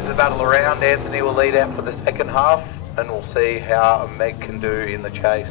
flip the battle around. Anthony will lead out for the second half, and we'll see how Meg can do in the chase.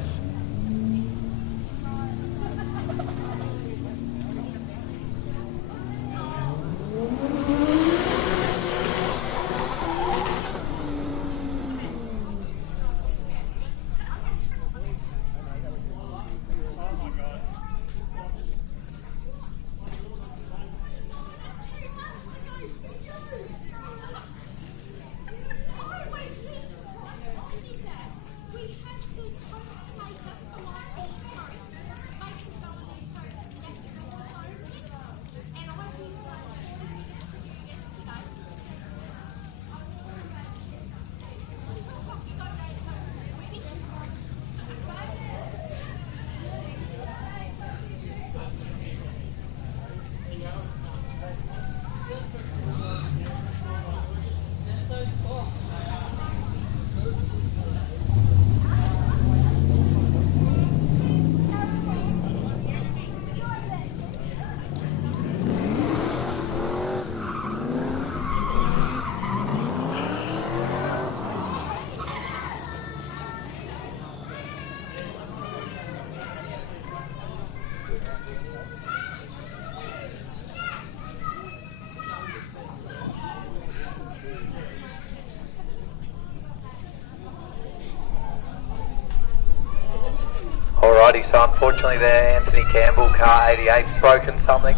Alrighty, so unfortunately there, Anthony Campbell, car 88's broken something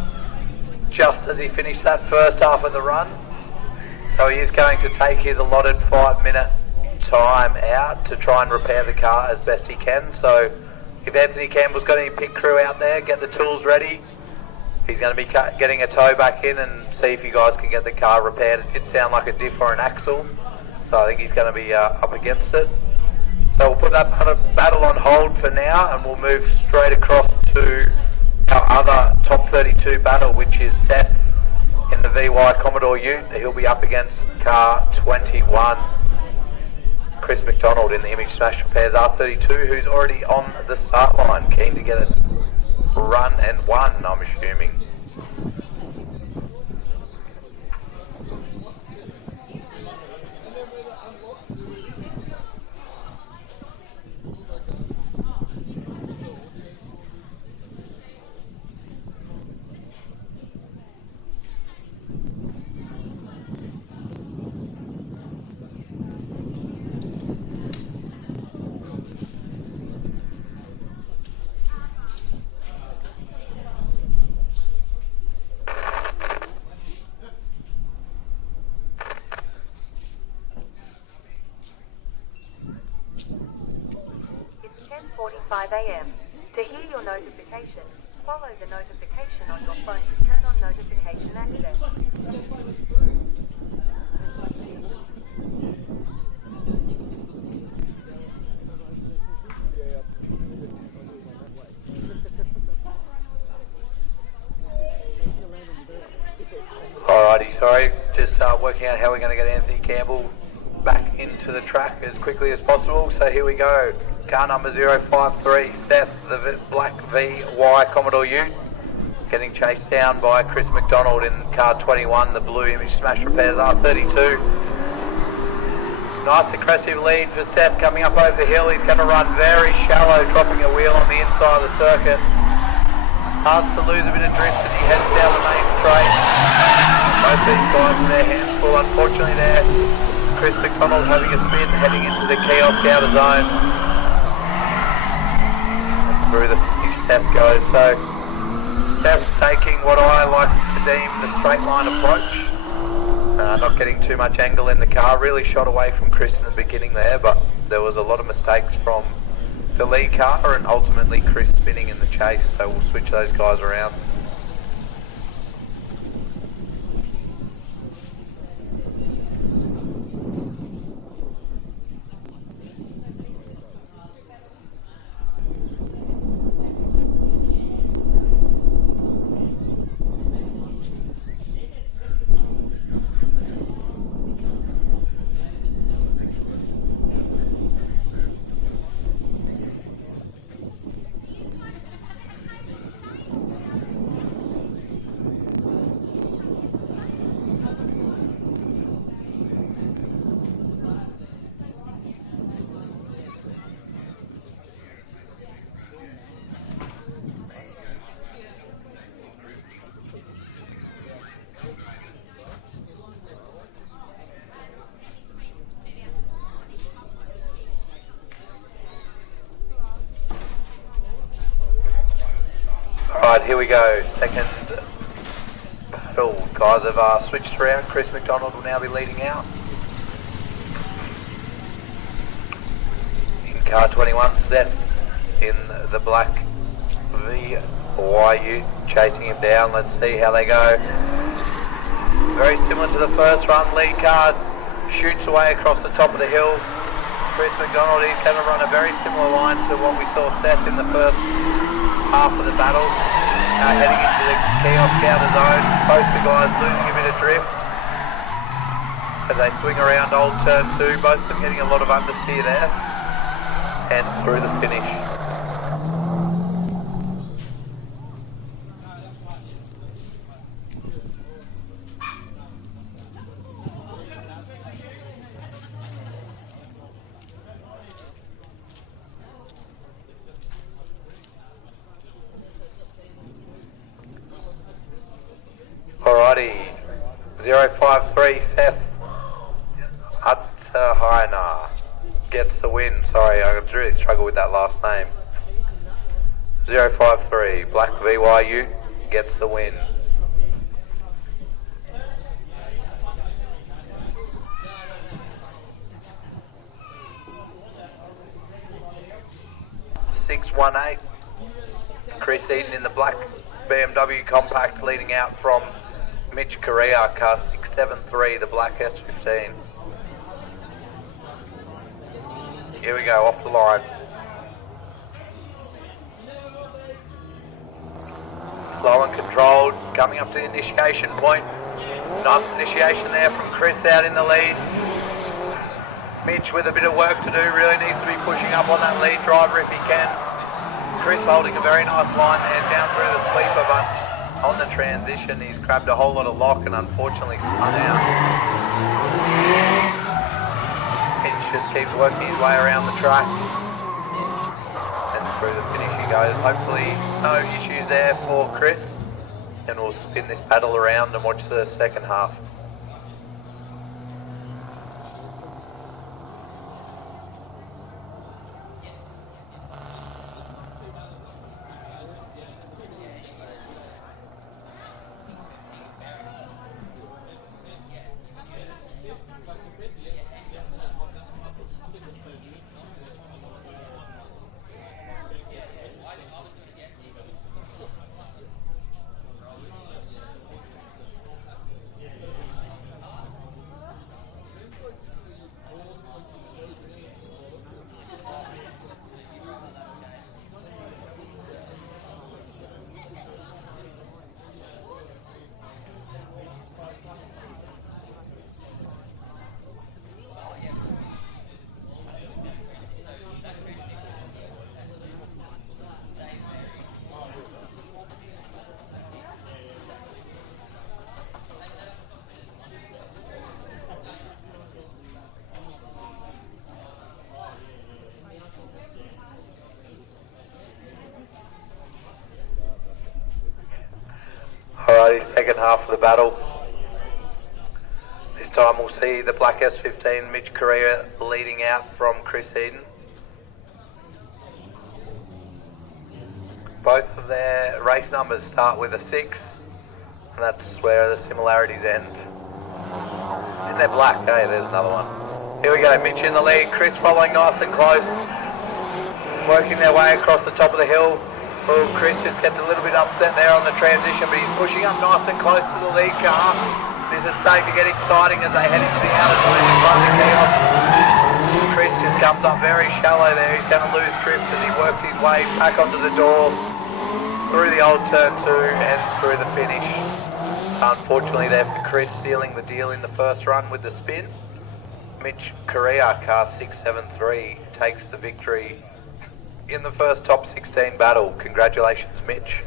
just as he finished that first half of the run. So he is going to take his allotted 5-minute time out to try and repair the car as best he can. So if Anthony Campbell's got any pit crew out there, get the tools ready. He's going to be getting a tow back in and see if you guys can get the car repaired. It did sound like a diff or an axle, so I think he's going to be up against it. So we'll put that battle on hold for now, and we'll move straight across to our other top 32 battle, which is Seth in the VY Commodore Ute. He'll be up against car 21, Chris McDonald in the Image Smash Repairs R32, who's already on the start line, keen to get it run and won, I'm assuming. It's 10:45 a.m. To hear your notification, follow the notification on your phone to turn on notification access. Alrighty, sorry, just working out how we're going to get Anthony Campbell back into the track as quickly as possible. So here we go. Car number 053, Seth, the black VY Commodore Ute, getting chased down by Chris McDonald in car 21, the blue Image Smash Repairs R32. Nice aggressive lead for Seth coming up over the hill. He's going to run very shallow, dropping a wheel on the inside of the circuit. Starts to lose a bit of drift and he heads down the main straight. Both these guys with their hands full, unfortunately there. Chris McDonald having a spin, heading into the kiosk outer zone. And through the finish Seth goes. So Seth's taking what I like to deem the straight line approach. Not getting too much angle in the car. Really shot away from Chris in the beginning there, but there was a lot of mistakes from the lead car and ultimately Chris spinning in the chase. So we'll switch those guys around. here we go. Second battle. Guys have switched around. Chris McDonald will now be leading out. In car 21, Seth in the black VYU chasing him down. Let's see how they go. Very similar to the first run. Lead car shoots away across the top of the hill. Chris McDonald is going to run a very similar line to what we saw Seth in the first half of the battle. Heading into the kiosk outer zone. Both the guys losing a bit of drift as they swing around old turn 2. Both of them getting a lot of understeer there and through the finish. Alrighty, 053 Seth Utahina gets the win. Sorry, I really struggle with that last name. 053 Black VYU gets the win. (618) Chris Eden in the black BMW compact leading out from Mitch Correa, car 673, the black S15. Here we go, off the line. Slow and controlled, coming up to the initiation point. Nice initiation there from Chris out in the lead. Mitch with a bit of work to do, really needs to be pushing up on that lead driver if he can. Chris holding a very nice line there down through the sweeper, but on the transition he's grabbed a whole lot of lock and unfortunately spun out. Mitch just keeps working his way around the track and through the finish he goes. Hopefully no issues there for Chris, and we'll spin this battle around and watch the second half. Alrighty, second half of the battle. This time we'll see the black S15, Mitch Correa leading out from Chris Eden. Both of their race numbers start with a 6, and that's where the similarities end. And they're black, hey, there's another one. Here we go, Mitch in the lead, Chris following nice and close, working their way across the top of the hill. Oh, Chris just gets a little bit upset there on the transition, but he's pushing up nice and close to the lead car. This is starting to get exciting as they head into the outer zone in front of the chaos. Chris just comes up very shallow there. He's going to lose trips as he works his way back onto the door, through the old turn 2 and through the finish. Unfortunately there for Chris, sealing the deal in the first run with the spin. Mitch Correa, car 673, takes the victory in the first top 16 battle. Congratulations, Mitch.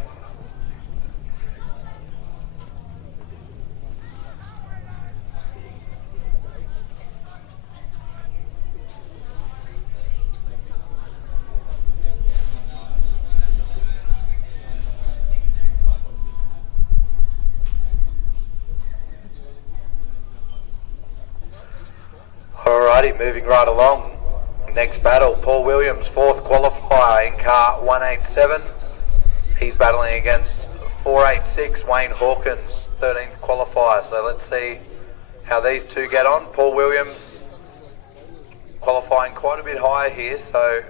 Alrighty, moving right along. Next battle, Paul Williams, 4th qualifier in car 187. He's battling against 486, Wayne Hawkins, 13th qualifier. So let's see how these two get on. Paul Williams qualifying quite a bit higher here, so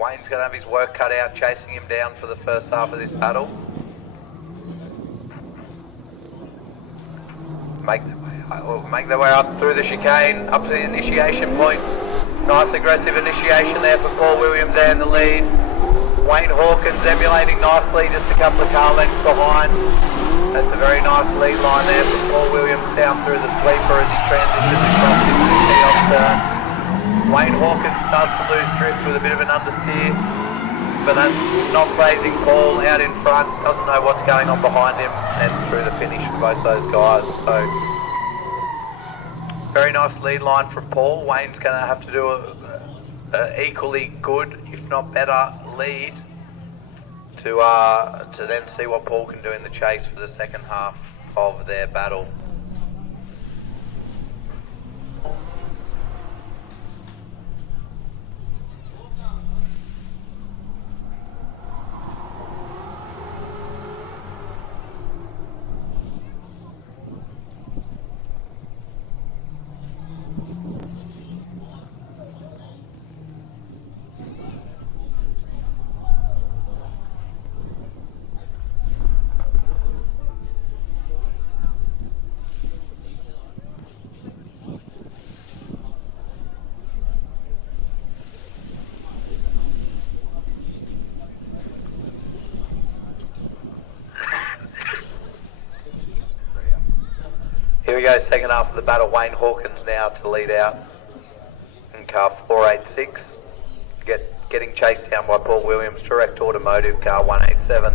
Wayne's going to have his work cut out chasing him down for the first half of this battle. Make their way up through the chicane, up to the initiation point. Nice aggressive initiation there for Paul Williams there in the lead. Wayne Hawkins emulating nicely, just a couple of car lengths behind. That's a very nice lead line there for Paul Williams down through the sweeper as he transitions across into the key off turn. Wayne Hawkins starts to lose drift with a bit of an understeer, but that's not phasing Paul out in front, doesn't know what's going on behind him, and through the finish for both those guys. So very nice lead line from Paul. Wayne's going to have to do a equally good, if not better, lead to then see what Paul can do in the chase for the second half of their battle. Here we go, second half of the battle. Wayne Hawkins now to lead out in car 486. Getting chased down by Paul Williams, Direct Automotive, car 187.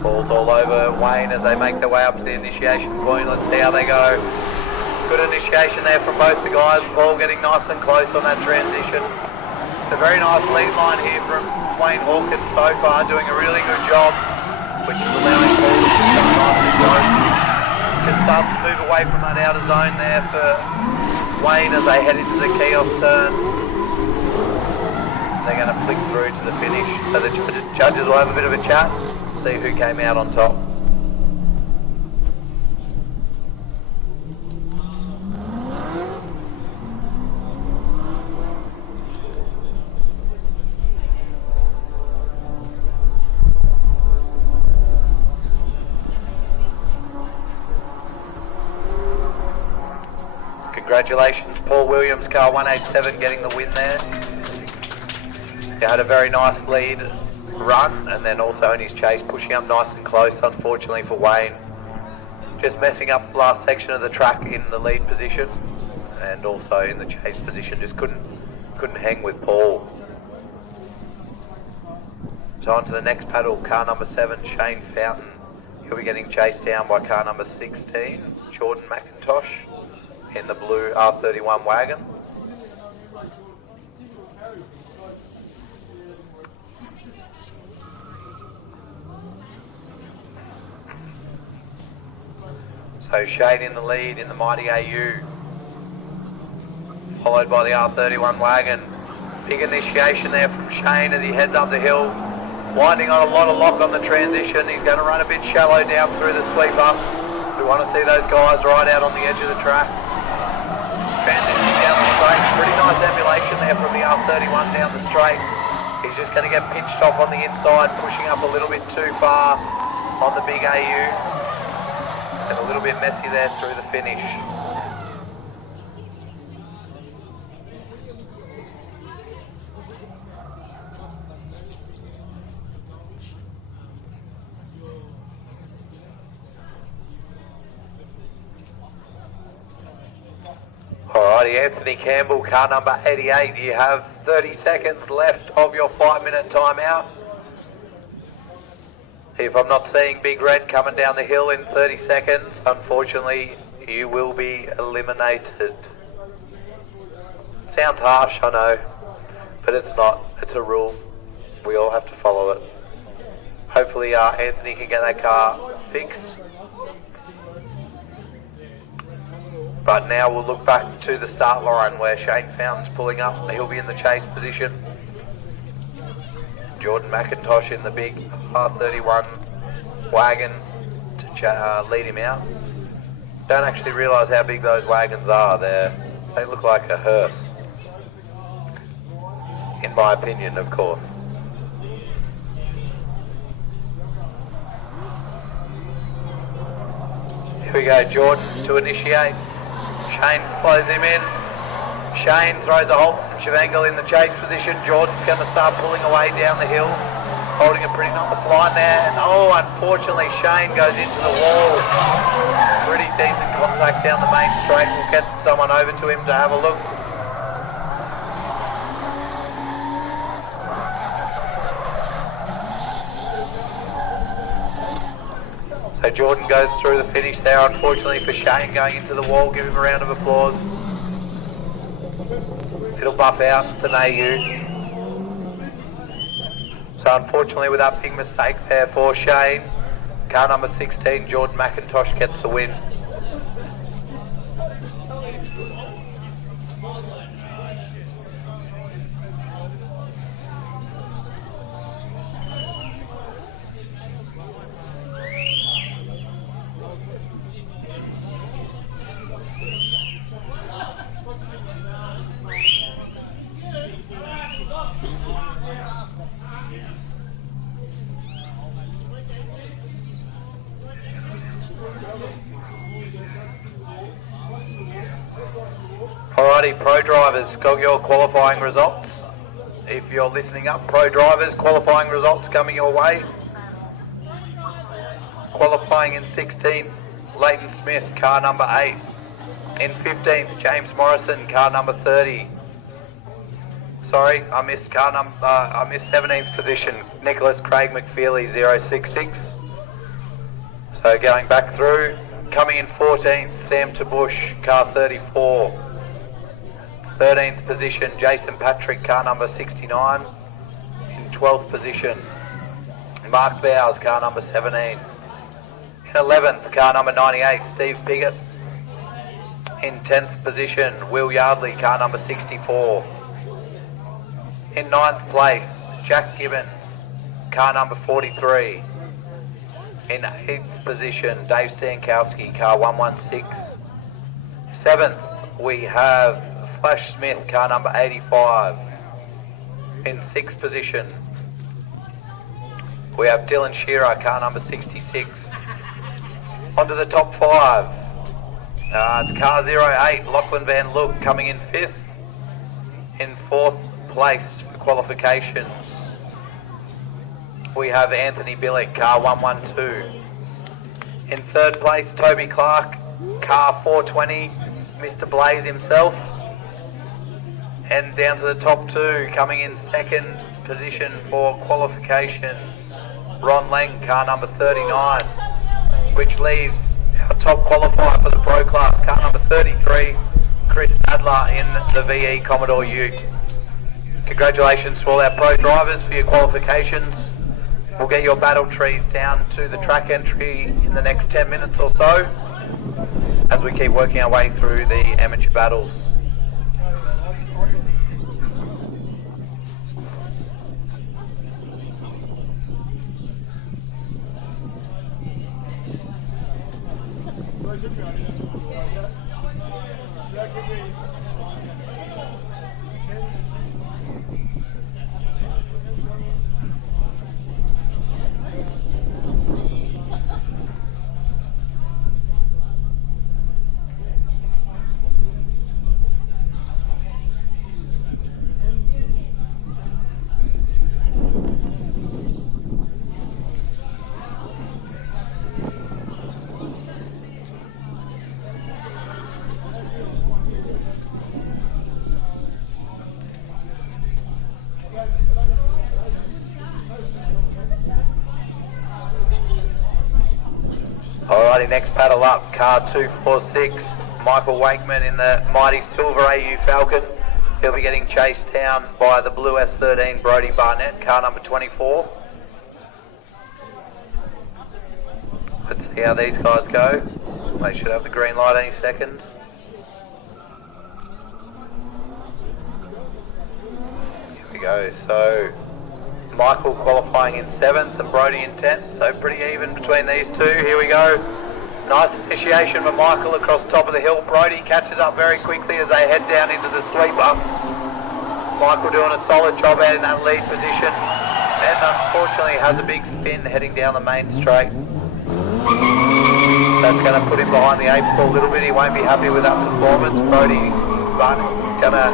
Paul's all over Wayne as they make their way up to the initiation point. Let's see how they go. Good initiation there from both the guys. Paul getting nice and close on that transition. It's a very nice lead line here from Wayne Hawkins so far, doing a really good job, which is allowing Paul to come nice and close. Just starts to move away from that outer zone there for Wayne as they head into the key-off turn. They're going to flick through to the finish, so the judges will have a bit of a chat, see who came out on top. Congratulations, Paul Williams, car 187, getting the win there. He had a very nice lead run, and then also in his chase, pushing up nice and close, unfortunately for Wayne. Just messing up the last section of the track in the lead position, and also in the chase position, just couldn't hang with Paul. So on to the next paddle, car number 7, Shane Fountain. He'll be getting chased down by car number 16, Jordan McIntosh, in the blue R31 wagon. So Shane in the lead in the mighty AU, followed by the R31 wagon. Big initiation there from Shane as he heads up the hill, winding on a lot of lock on the transition. He's going to run a bit shallow down through the sweep up. We want to see those guys right out on the edge of the track. Transition down the straight, pretty nice emulation there from the R31 down the straight. He's just going to get pinched off on the inside, pushing up a little bit too far on the big AU, and a little bit messy there through the finish. Alrighty, Anthony Campbell, car number 88. You have 30 seconds left of your 5-minute timeout. If I'm not seeing Big Red coming down the hill in 30 seconds, unfortunately, you will be eliminated. Sounds harsh, I know, but it's not. It's a rule. We all have to follow it. Hopefully, Anthony can get that car fixed. But now we'll look back to the start line where Shane Fountain's pulling up. He'll be in the chase position. Jordan McIntosh in the big R31 wagon to lead him out. Don't actually realise how big those wagons are. They look like a hearse. In my opinion, of course. Here we go, Jordan to initiate. Shane flows him in. Shane throws a halt from Chevangle in the chase position. Jordan's going to start pulling away down the hill, holding a pretty nice line there. And unfortunately, Shane goes into the wall. Pretty decent contact down the main straight. We'll get someone over to him to have a look. So Jordan goes through the finish there, unfortunately for Shane, going into the wall. Give him a round of applause. It'll buff out to Nayu. So unfortunately with that big mistake there for Shane, car number 16, Jordan McIntosh, gets the win. Alrighty, pro drivers, got your qualifying results. If you're listening up, pro drivers, qualifying results coming your way. Qualifying in 16th, Leighton Smith, car number 8. In 15th, James Morrison, car number 30. Sorry, I missed 17th position, Nicholas Craig McFeely, 066. So going back through, coming in 14th, Sam Tabush, car 34. 13th position, Jason Patrick, car number 69. In 12th position, Mark Bowes, car number 17. In 11th, car number 98, Steve Piggott. In 10th position, Will Yardley, car number 64. In 9th place, Jack Gibbons, car number 43. In 8th position, Dave Stankowski, car 116. 7th, we have Flash Smith, car number 85. In 6th position, we have Dylan Shearer, car number 66. On to the top 5. It's car 08, Lachlan Van Look, coming in 5th. In 4th place for qualifications, we have Anthony Billick, car 112. In 3rd place, Toby Clark, car 420, Mr. Blaze himself. And down to the top 2, coming in 2nd position for qualifications, Ron Lang, car number 39, which leaves our top qualifier for the Pro class, car number 33, Chris Adler in the VE Commodore Ute. Congratulations to all our Pro drivers for your qualifications. We'll get your battle trees down to the track entry in the next 10 minutes or so, as we keep working our way through the amateur battles. Alrighty, next battle up, car 246, Michael Wakeman in the mighty silver AU Falcon. He'll be getting chased down by the blue S13 Brodie Barnett, car number 24. Let's see how these guys go. They should have the green light any second. Here we go. So Michael qualifying in 7th and Brody in 10th, so pretty even between these two. Here we go. Nice initiation for Michael across top of the hill. Brody catches up very quickly as they head down into the sweeper. Michael doing a solid job out in that lead position, and unfortunately has a big spin heading down the main straight. That's going to put him behind the 8 for a little bit. He won't be happy with that performance. Brody going to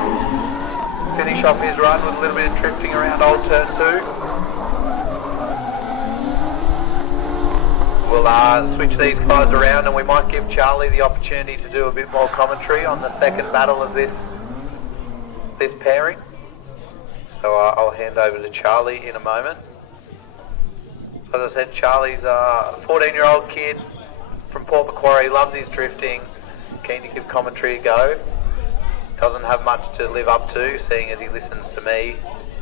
finish off his run with a little bit of drifting around old turn 2. We'll switch these guys around, and we might give Charlie the opportunity to do a bit more commentary on the second battle of this pairing. So I'll hand over to Charlie in a moment. So as I said, Charlie's a 14-year-old kid from Port Macquarie, loves his drifting, keen to give commentary a go. Doesn't have much to live up to, seeing as he listens to me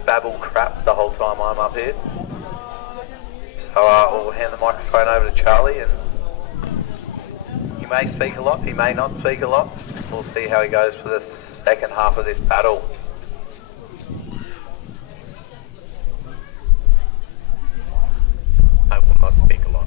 babble crap the whole time I'm up here. So we'll hand the microphone over to Charlie, and he may speak a lot, he may not speak a lot. We'll see how he goes for the second half of this battle. I will not speak a lot.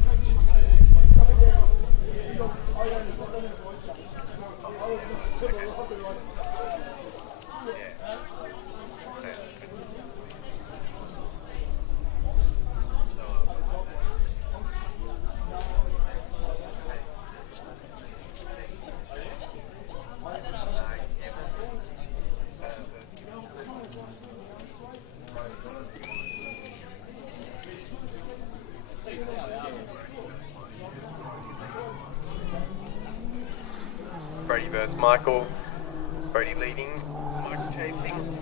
Brody versus Michael. Brody leading, Michael chasing.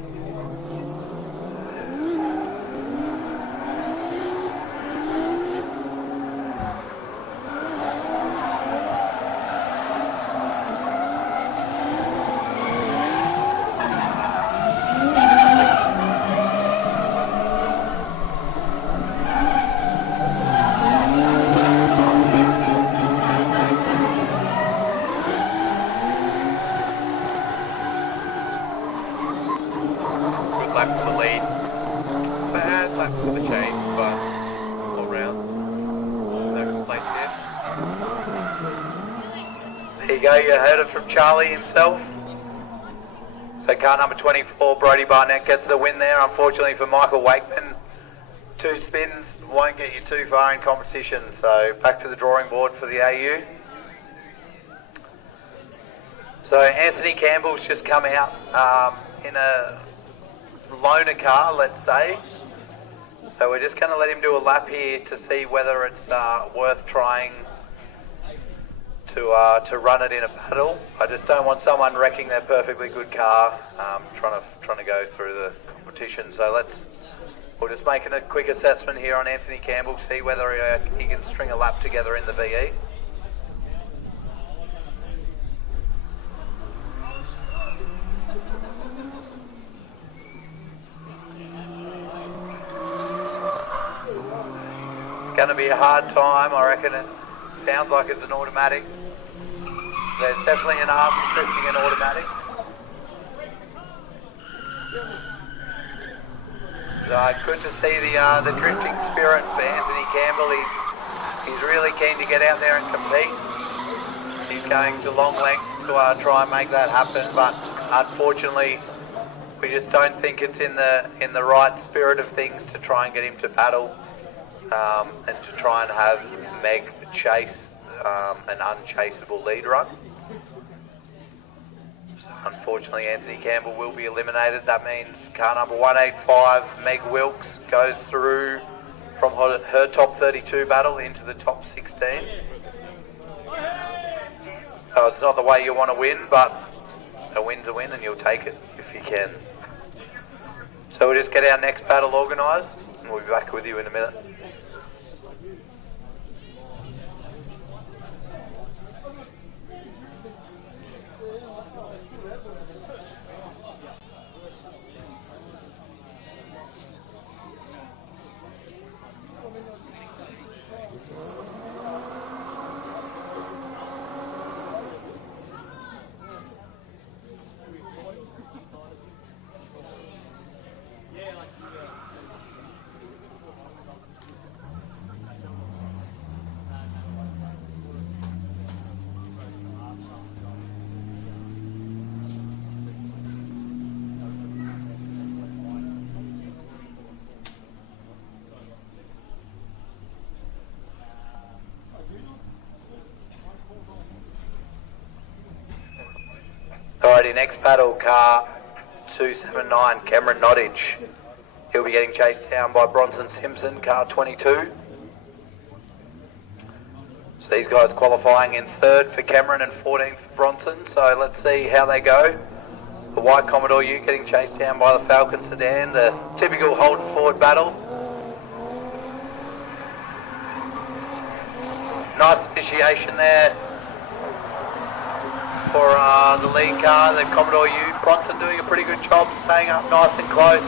Lap to the lead. Bad lap to the chain, but all round. No complaints here. There you go, you heard it from Charlie himself. So car number 24, Brody Barnett, gets the win there. Unfortunately for Michael Wakeman, 2 spins won't get you too far in competition. So back to the drawing board for the AU. So Anthony Campbell's just come out in a loaner car, let's say. So we're just going to let him do a lap here to see whether it's worth trying to run it in a battle. I just don't want someone wrecking their perfectly good car, trying to go through the competition. So we'll just make a quick assessment here on Anthony Campbell, see whether he can string a lap together in the VE. Going to be a hard time, I reckon. It sounds like it's an automatic. There's definitely an arm drifting an automatic. So good to see the drifting spirit for Anthony Campbell. He's really keen to get out there and compete. He's going to long lengths to try and make that happen, but unfortunately we just don't think it's in the right spirit of things to try and get him to battle. And to try and have Meg chase an unchaseable lead run. So unfortunately, Anthony Campbell will be eliminated. That means car number 185, Meg Wilkes, goes through from her top 32 battle into the top 16. So it's not the way you want to win, but a win's a win and you'll take it if you can. So we'll just get our next battle organised and we'll be back with you in a minute. Alrighty, next battle, car 279, Cameron Nottage. He'll be getting chased down by Bronson Simpson, car 22. So these guys qualifying in 3rd for Cameron and 14th for Bronson, so let's see how they go. The white Commodore Ute getting chased down by the Falcon sedan, the typical Holden Ford battle. Nice initiation there for the lead car, the Commodore Ute. Bronson doing a pretty good job staying up nice and close.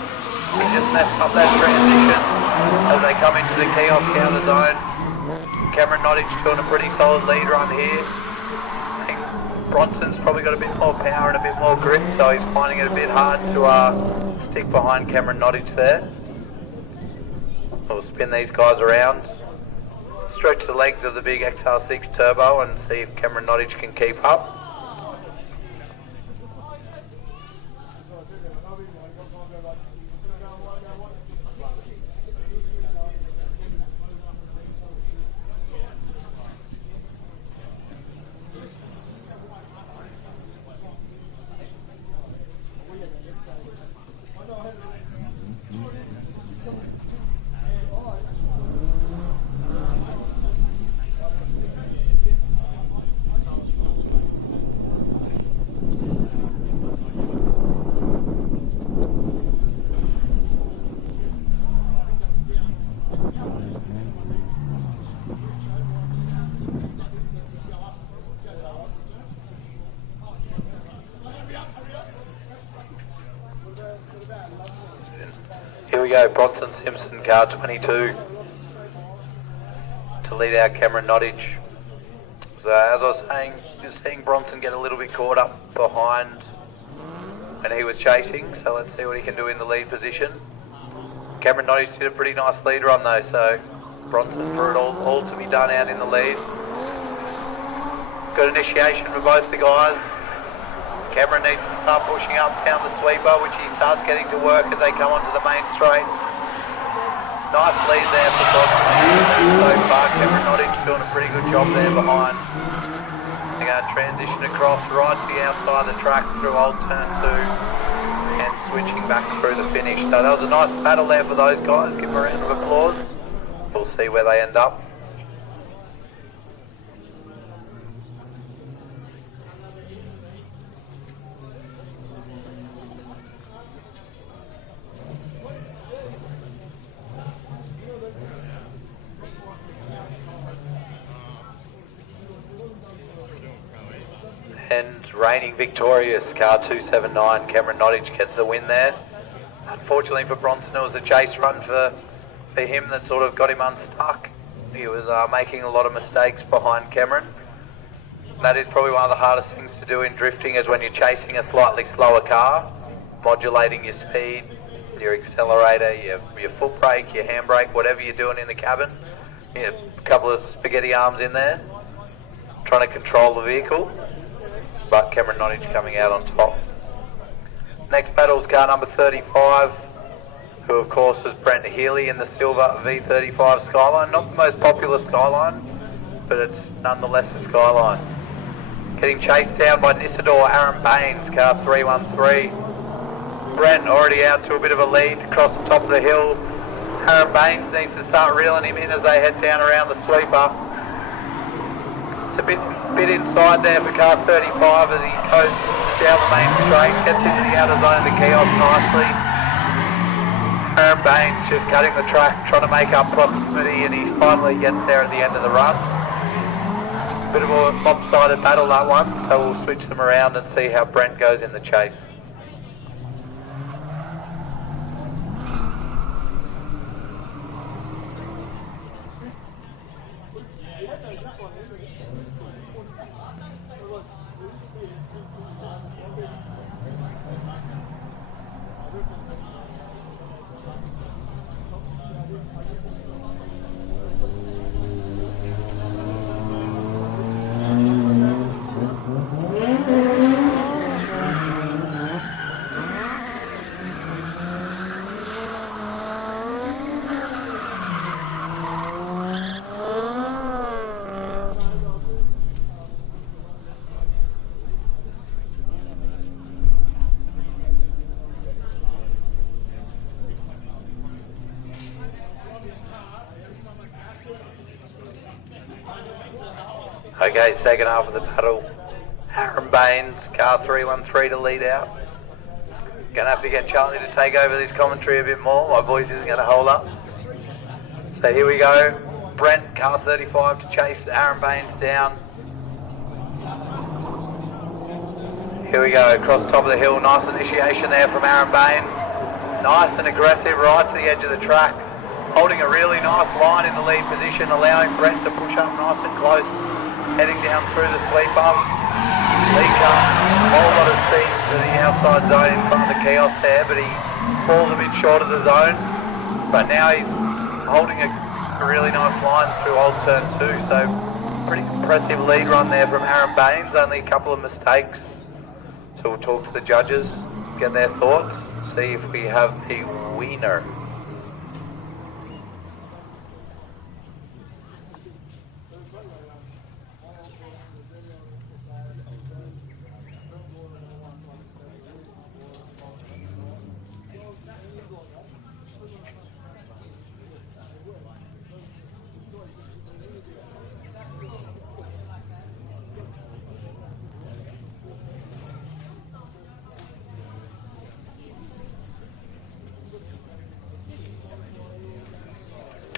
He just messed up that transition as they come into the kiosk out of the zone. Cameron Nottage doing a pretty solid lead run here. I think Bronson's probably got a bit more power and a bit more grip, so he's finding it a bit hard to stick behind Cameron Nottage there. We'll spin these guys around, stretch the legs of the big XR6 turbo and see if Cameron Nottage can keep up. Here we go, Bronson Simpson, car 22, to lead out Cameron Nottage. So as I was saying, just seeing Bronson get a little bit caught up behind when he was chasing, so let's see what he can do in the lead position. Cameron Nottage did a pretty nice lead run though, so Bronson for it all to be done out in the lead. Good initiation for both the guys. Cameron needs to start pushing up down the sweeper, which he starts getting to work as they come onto the main straight. Nice lead there for Bronson so far. Cameron Nottage doing a pretty good job there behind. They're going to transition across right to the outside of the track through old turn 2 and switching back through the finish. So that was a nice battle there for those guys. Give them a round of applause. We'll see where they end up. And reigning victorious, car 279, Cameron Nottage gets the win there. Unfortunately for Bronson, it was a chase run for him that sort of got him unstuck. He was making a lot of mistakes behind Cameron. That is probably one of the hardest things to do in drifting, is when you're chasing a slightly slower car, modulating your speed, your accelerator, your foot brake, your handbrake, whatever you're doing in the cabin. You know, a couple of spaghetti arms in there, trying to control the vehicle. But Cameron Nottage coming out on top. Next battle is car number 35, who of course is Brent Healy in the silver V35 Skyline. Not the most popular Skyline, but it's nonetheless a Skyline. Getting chased down by Nissador Aaron Baines, car 313. Brent already out to a bit of a lead across the top of the hill. Aaron Baines needs to start reeling him in as they head down around the sweeper. It's a bit inside there for car 35 as he goes down the main straight, gets into the outer zone of the kiosk nicely. Aaron Baines just cutting the track, trying to make up proximity, and he finally gets there at the end of the run. Bit of a lopsided battle, that one, so we'll switch them around and see how Brent goes in the chase. Okay, second half of the battle. Aaron Baines, car 313 to lead out. Gonna have to get Charlie to take over this commentary a bit more. My voice isn't gonna hold up. So here we go. Brent, car 35 to chase Aaron Baines down. Here we go, across the top of the hill. Nice initiation there from Aaron Baines. Nice and aggressive right to the edge of the track. Holding a really nice line in the lead position, allowing Brent to push up nice and close. Heading down through the sweep up. Lead car, a whole lot of speed to the outside zone in front of the kiosk there, but he falls a bit short of the zone. But now he's holding a really nice line through old turn 2, so pretty impressive lead run there from Aaron Baines, only a couple of mistakes. So we'll talk to the judges, get their thoughts, see if we have a winner.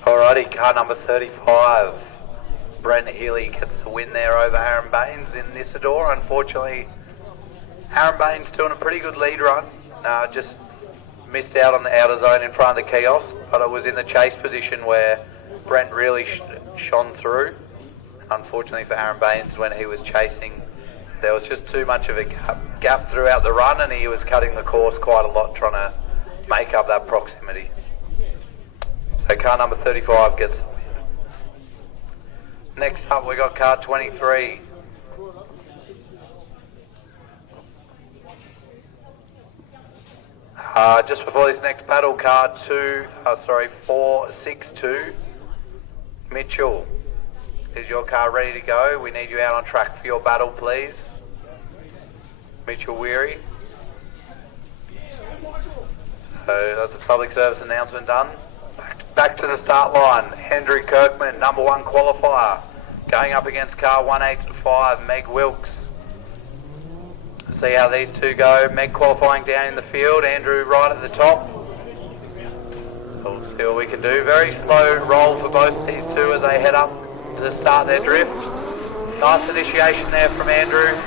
Alrighty, car number 35. Brent Healy gets the win there over Aaron Baines in Isidore. Unfortunately, Aaron Baines doing a pretty good lead run. Just missed out on the outer zone in front of the kiosk, but it was in the chase position where Brent really shone through. Unfortunately for Aaron Baines, when he was chasing, there was just too much of a gap throughout the run, and he was cutting the course quite a lot trying to make up that proximity. So car number 35 gets the win. Next up we got car 23. Just before this next battle, car 462. Mitchell, is your car ready to go? We need you out on track for your battle, please. Mitchell Weary. So that's a public service announcement done. Back to the start line. Andrew Kirkman, number 1 qualifier, going up against car 185, Meg Wilkes. See how these two go. Meg qualifying down in the field, Andrew right at the top. We'll see what we can do. Very slow roll for both these two as they head up to start their drift. Nice initiation there from Andrew.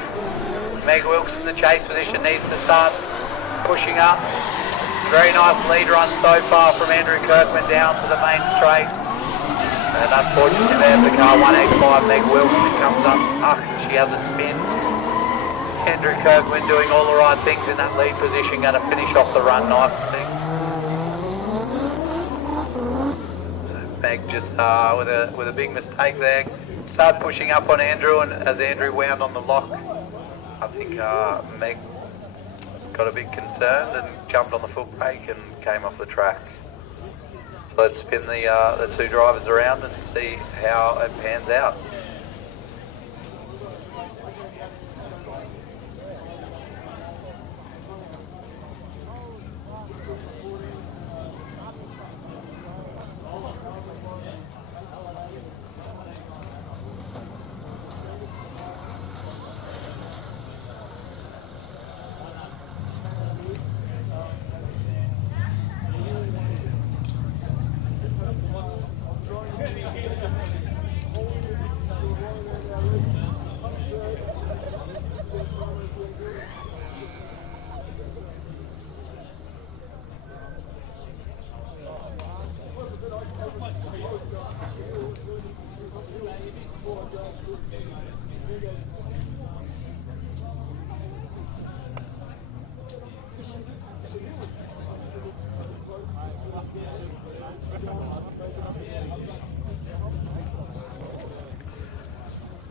Meg Wilkes in the chase position needs to start pushing up. Very nice lead run so far from Andrew Kirkman down to the main straight. And unfortunately there for car 185, Meg Wilkes, it comes up. She has a spin. Andrew Kirkman doing all the right things in that lead position, going to finish off the run nicely. So Meg just with a big mistake there. Started pushing up on Andrew, and as Andrew wound on the lock, I think Meg got a bit concerned and jumped on the foot brake and came off the track. So let's spin the two drivers around and see how it pans out.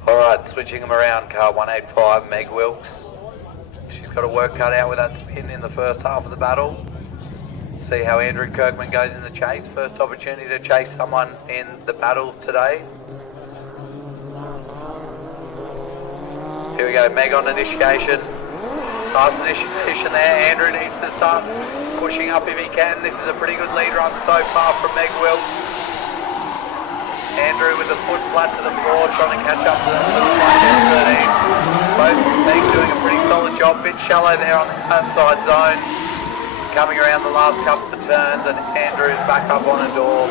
Alright, switching them around, car 185, Meg Wilkes. She's got a work cut out with that spin in the first half of the battle. See how Andrew Kirkman goes in the chase. First opportunity to chase someone in the battles today. Here we go, Meg on initiation. Nice initiation there. Andrew needs to start pushing up if he can. This is a pretty good lead run so far from Meg Wilkes. Andrew with the foot flat to the floor, trying to catch up to the 13. Both teams doing a pretty solid job. Bit shallow there on the outside zone. Coming around the last couple of turns, and Andrew's back up on a door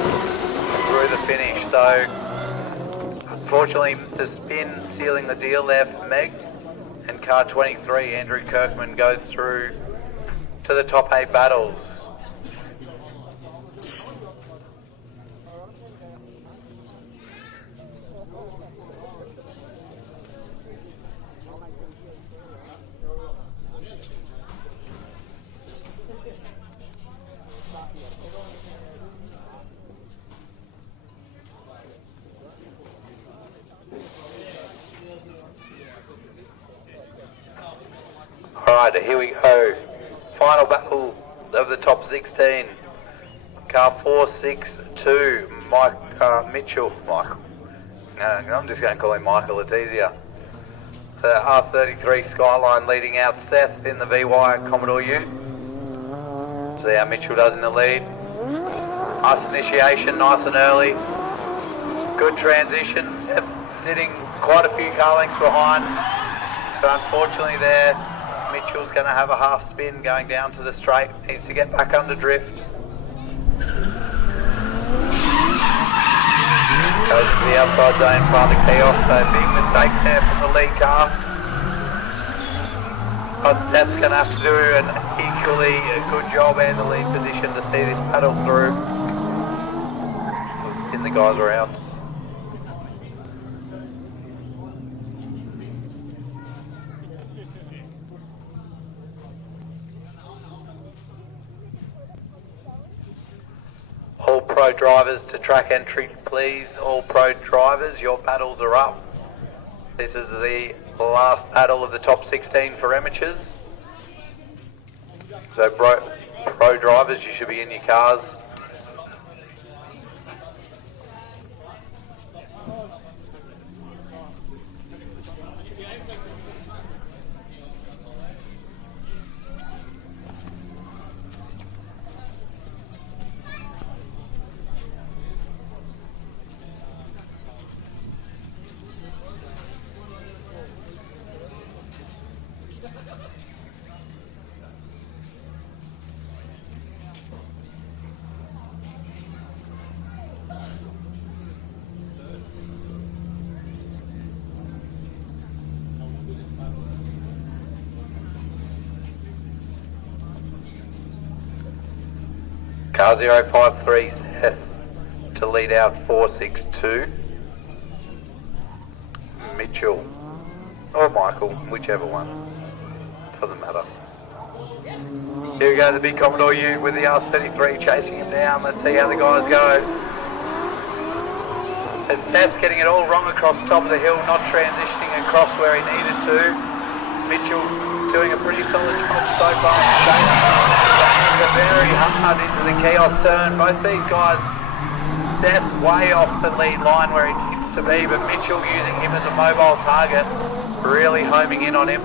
through the finish. So, unfortunately, the spin sealing the deal there for Meg. And car 23, Andrew Kirkman, goes through to the top 8 battles. Alright, here we go. Final battle of the top 16. Car 462, Mitchell. Michael. No, I'm just going to call him Michael, it's easier. The R33 Skyline leading out Seth in the VY Commodore Ute. See how Mitchell does in the lead. Nice initiation, nice and early. Good transition. Seth sitting quite a few car lengths behind. So unfortunately there, Mitchell's going to have a half spin going down to the straight. Needs to get back under drift. Goes to the outside zone in front of the kiosk, so big mistake there from the lead car. But Seth's going to have to do an equally good job in the lead position to see this battle through. We'll spin the guys around. All pro drivers to track entry, please. All pro drivers, your battles are up. This is the last battle of the top 16 for amateurs. So pro drivers, you should be in your cars. Car 053 Seth to lead out 462. Mitchell or Michael, whichever one. Doesn't matter. Here we go, the big Commodore Ute with the R33 chasing him down. Let's see how the guys go. As Seth's getting it all wrong across the top of the hill, not transitioning across where he needed to. Mitchell doing a pretty solid job so far. Very hard into the kiosk turn. Both these guys, Seth way off the lead line where he needs to be, but Mitchell using him as a mobile target, really homing in on him.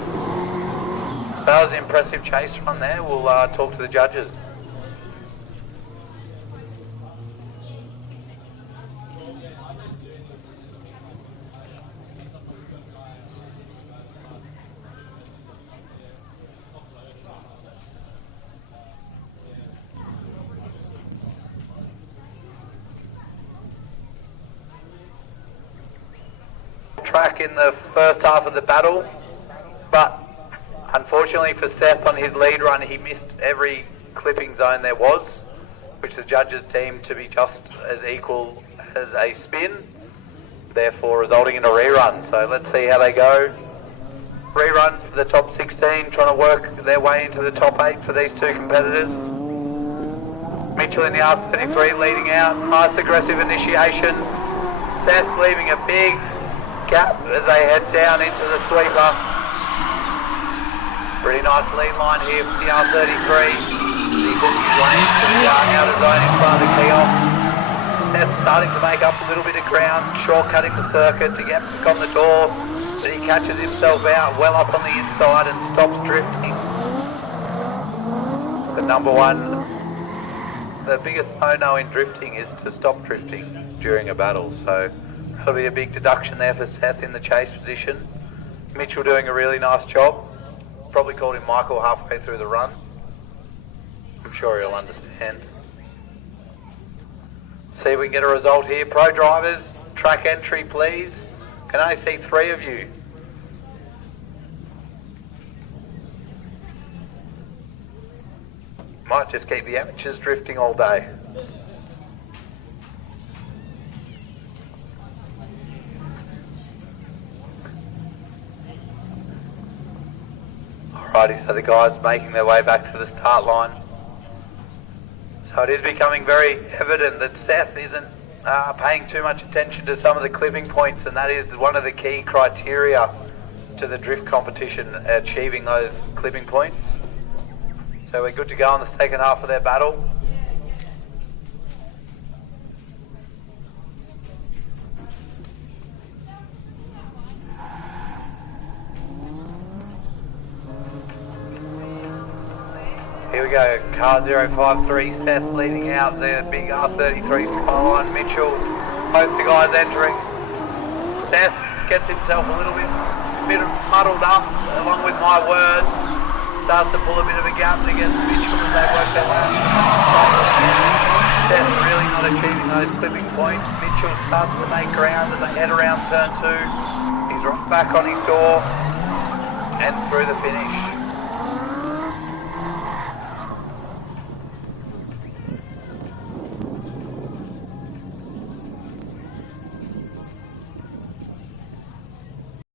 That was an impressive chase run there. We'll talk to the judges. Track in the first half of the battle, but unfortunately for Seth on his lead run, he missed every clipping zone there was, which the judges deemed to be just as equal as a spin, therefore resulting in a rerun. So let's see how they go. Rerun for the top 16, trying to work their way into the top 8 for these two competitors. Mitchell in the R33 leading out, nice aggressive initiation. Seth leaving a big gap as they head down into the sweeper. Pretty nice lead line here for the R33. He's in his lane to the outer zone in front of the kiosk. Seth starting to make up a little bit of ground, shortcutting the circuit to get back on the door, but he catches himself out well up on the inside and stops drifting. The number one, the biggest no-no in drifting is to stop drifting. during a battle, so that'll be a big deduction there for Seth in the chase position. Mitchell doing a really nice job. Probably called him Michael halfway through the run. I'm sure he'll understand. See if we can get a result here. Pro drivers, track entry please. Can only see 3 of you. Might just keep the amateurs drifting all day. Alrighty, so the guys making their way back to the start line. So it is becoming very evident that Seth isn't paying too much attention to some of the clipping points, and that is one of the key criteria to the drift competition, achieving those clipping points. So we're good to go on the second half of their battle. Here we go, car 053, Seth leading out the big R33 Skyline. Mitchell, both the guys entering. Seth gets himself a little bit muddled up, along with my words. Starts to pull a bit of a gap against Mitchell as they work their way. Seth really not achieving those clipping points. Mitchell starts to make ground as they head around turn 2. He's right back on his door and through the finish.